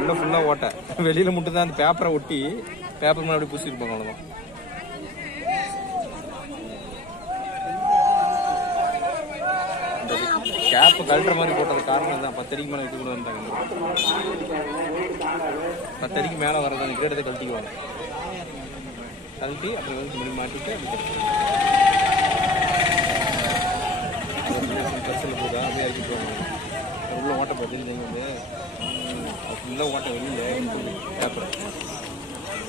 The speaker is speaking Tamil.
உள்ள ஃபுல்லா ஓட்ட, வெளியில மட்டும் தான் அந்த பேப்பரை ஒட்டி பேப்பர் மேல அப்படி பூசிருப்பாங்க. அவ்வளவுதான். கேப் கழட்டுற மாதிரி போட்டது காரணம் தான். 10 அடிக்கு மேல வைக்க கூட வந்தாங்க. 10 அடிக்கு மேல வரது அந்த கிரேடத்தை கழட்டிக்குவாங்க. கழட்டி அப்புறம் வந்து மாட்டிட்டு பஸ்ஸில் போதா அப்படியே இறக்கிக்குவாங்க. உள்ள ஓட்ட பார்த்து வந்து ஃபுல்லாக ஓட்ட வெளியில் பேப்பர்